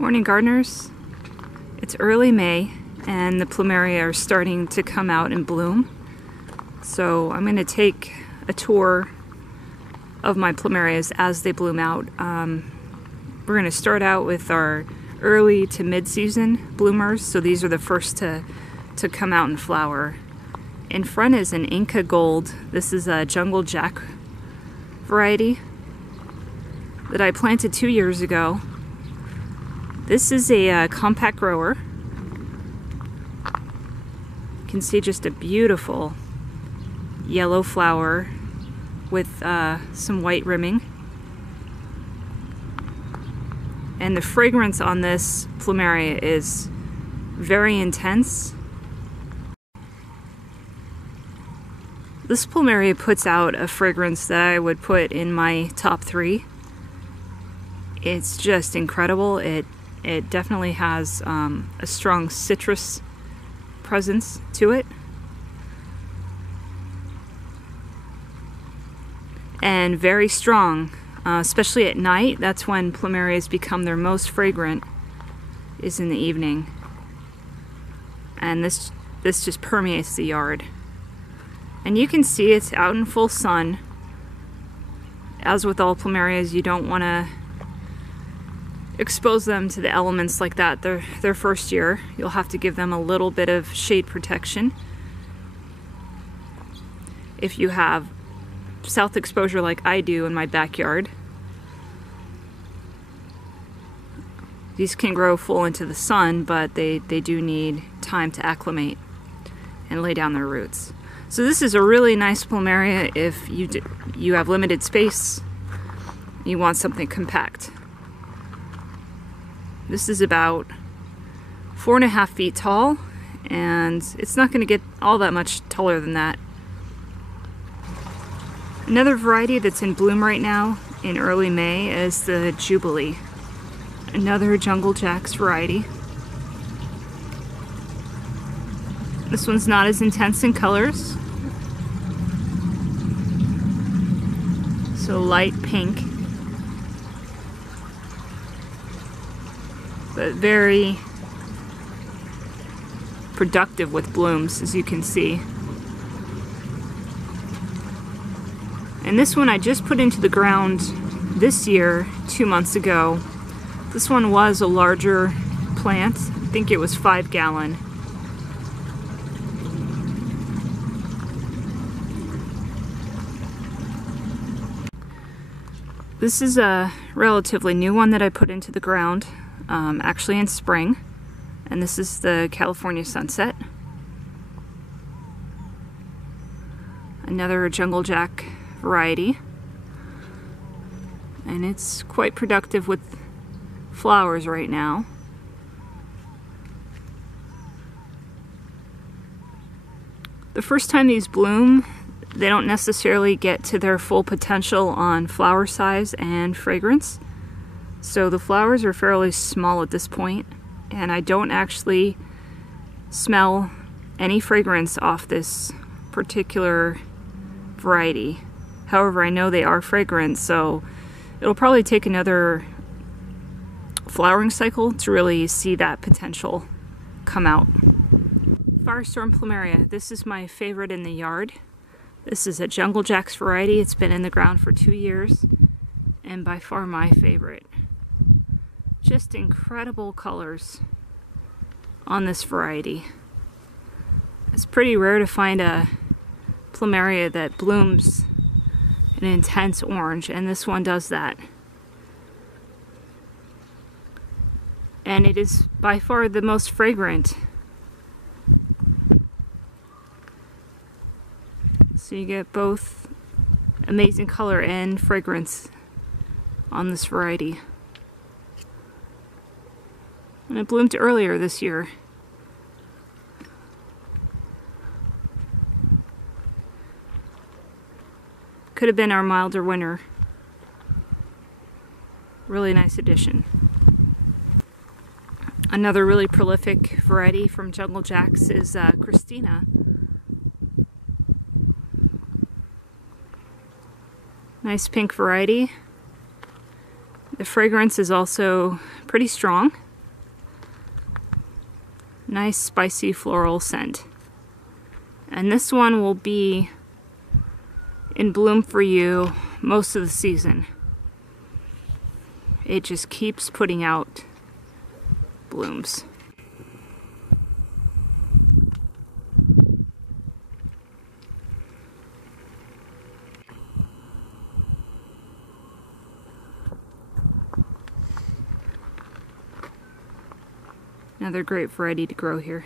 Morning gardeners. It's early May and the Plumeria are starting to come out and bloom. So I'm going to take a tour of my Plumerias as they bloom out. We're going to start out with our early to mid-season bloomers. So these are the first to come out and flower. In front is an Inca Gold. This is a Jungle Jack variety that I planted 2 years ago. This is a compact grower. You can see just a beautiful yellow flower with some white rimming. And the fragrance on this Plumeria is very intense. This Plumeria puts out a fragrance that I would put in my top 3. It's just incredible. It definitely has a strong citrus presence to it. And very strong, especially at night. That's when Plumerias become their most fragrant, is in the evening. And this just permeates the yard. And you can see it's out in full sun. As with all Plumerias, you don't want to expose them to the elements like that their first year. You'll have to give them a little bit of shade protection. If you have south exposure like I do in my backyard, these can grow full into the sun, but they do need time to acclimate and lay down their roots. So this is a really nice Plumeria if you have limited space, you want something compact. This is about 4.5 feet tall, and it's not going to get all that much taller than that. Another variety that's in bloom right now in early May is the Jubilee, another Jungle Jack's variety. This one's not as intense in colors, so light pink, but very productive with blooms, as you can see. And this one I just put into the ground this year, 2 months ago. This one was a larger plant. I think it was 5 gallon. This is a relatively new one that I put into the ground, actually in spring. And this is the California Sunset. Another Jungle Jack variety. And it's quite productive with flowers right now. The first time these bloom, they don't necessarily get to their full potential on flower size and fragrance. So the flowers are fairly small at this point, and I don't actually smell any fragrance off this particular variety. However, I know they are fragrant, so it'll probably take another flowering cycle to really see that potential come out. Firestorm Plumeria. This is my favorite in the yard. This is a Jungle Jack's variety. It's been in the ground for 2 years, and by far my favorite. Just incredible colors on this variety. It's pretty rare to find a Plumeria that blooms an intense orange, and this one does that. And it is by far the most fragrant. So you get both amazing color and fragrance on this variety. And it bloomed earlier this year. Could have been our milder winter. Really nice addition. Another really prolific variety from Jungle Jack's is Christina. Nice pink variety. The fragrance is also pretty strong. Nice spicy floral scent. And this one will be in bloom for you most of the season. It just keeps putting out blooms. Another great variety to grow here.